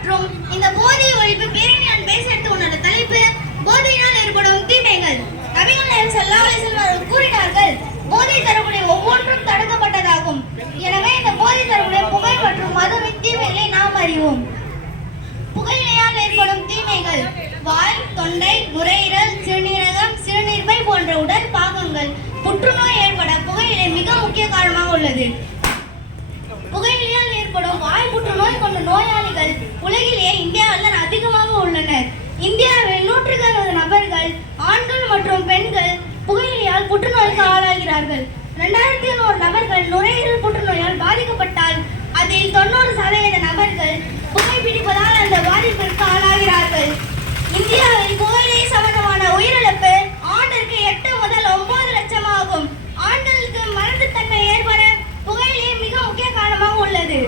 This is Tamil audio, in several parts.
மற்றும் இந்த போதை ஒழிப்பு பேரணி நான் பேச எடுத்து உன்னோட தலைப்பு போதையினால் ஏற்படும் தீமைகள். நபிகள் நாயகம் ஸல்லல்லாஹு அலைஹி வஸல்லம் அவர்கள் கூறினார்கள், போதை தரக்கூடிய ஒவ்வொன்றும் தடுக்கப்பட்டதாகும். எனவே இந்த போதை தரக்கூடிய புகை மற்றும் மதுவின் தீமைகளை நாம் அறிவோம். புகையிலையால் ஏற்படும் தீமைகள்: வாய், தொண்டை, நுரையீரல், சிறுநீரகம், சிறுநீர்ப்பை போன்ற உடல் பாகங்கள் புற்றுநோய் ஏற்பட புகையிலை மிக முக்கிய காரணமாக உள்ளது. புகையிலையால் ஏற்படும் வாய் புற்றுநோய் கொண்ட நோயாளிகள் உலகிலேயே இந்தியாவில் அதிகமாக உள்ளனர். இந்தியாவில் 160 நபர்கள், ஆண்கள் மற்றும் பெண்கள் புகையிலையால் புற்றுநோய்க்கு ஆளாகிறார்கள். 2100 நபர்கள் நுரையீரல் புற்றுநோயால் பாதிக்கப்பட்டால் அதில் 90% நபர்கள் புகைப்பிடிப்பதால் அந்த பாதிப்பிற்கு ஆளாகிறார்கள். இந்தியாவில் புகையிலை சம்பந்தமான உயிரிழப்பு ஆண்டிற்கு 8 முதல் 9 லட்சம் ஆகும். ஆண்களுக்கு மரணத்தன்மை ஏற்பட புகையிலை மிக முக்கிய காரணமாக உள்ளது.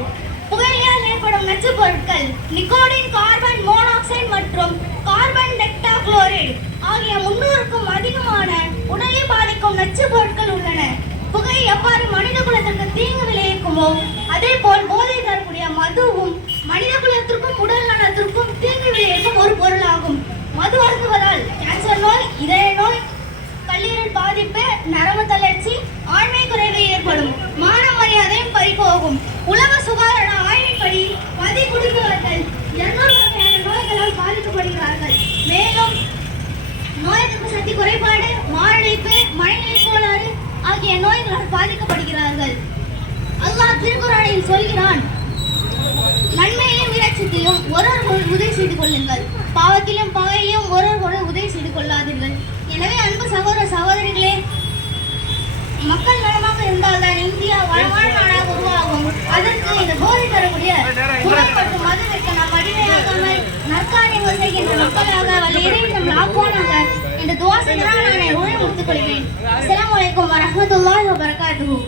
புகையிலையால் ஏற்படும் நச்சுப் பொருட்கள் நிக்கோடின், கார்பன் மோனாக்சைடு மற்றும் கார்பன் டெக்டாக்ளோரைடு ஆகிய 300க்கும் அதிகமான உடலை பாதிக்கும் நச்சுப் பொருட்கள் உள்ளன. புகை எவ்வாறு மனித குலத்திற்கு தீங்கு விளைவிக்குமோ அதே போல் போதை தரக்கூடிய மதுவும் மனித குலத்திற்கும் உடல் நலத்திற்கும் தீங்கு விளைவிக்கும் ஒரு பொருளாகும். மது அருந்துவதால் கேன்சர் நோய், இதய நோய், கல்லீரல் பாதிப்பு, நரம்பு தளர்ச்சி, ஆண்மை குறைவு ஏற்படும். மான மரியாதையும் பறிபோகும். உலக சுகாதார ஆய்வின்படி மது குடிப்பவர்கள் 200 வகையான நோய்களால் பாதிக்கப்படுகிறார்கள். மேலும் நோய் எதிர்ப்பு சக்தி குறைபாடு, மாரடைப்பு, மனநிலை கோளாறு ஆகிய நோய்களால் பாதிக்கப்படுகிறார்கள். அல்லாஹ் திருக்குர்ஆனில் சொல்கிறான், நன்மையிலும் இலட்சத்திலும் ஒருவருடன் உதவி செய்து கொள்ளுங்கள், பாவத்திலும் பகையிலும் ஒருவருடன் உதவி செய்து கொள்ளாதீர்கள். எனவே அன்பு சகோதர சகோதரிகளே, மக்கள் நலமாக இருந்தால்தான் இந்தியா வளமான நாடாக உருவாகும். அதற்கு இந்த போதை தரக்கூடிய புகை மற்றும் மதுவிற்கு நாம் அடிமையாகாமல் நற்காரியங்கள் செய்கின்ற மக்களாக வல்ல இறைவன் நம்மை ஆக்குவானாக என்று துஆ செய்து நான் உரை முடித்துக் கொள்கிறேன். அஸ்ஸலாமு அலைக்கும் வரஹ்மத்துல்லாஹி வபரகாத்துஹு.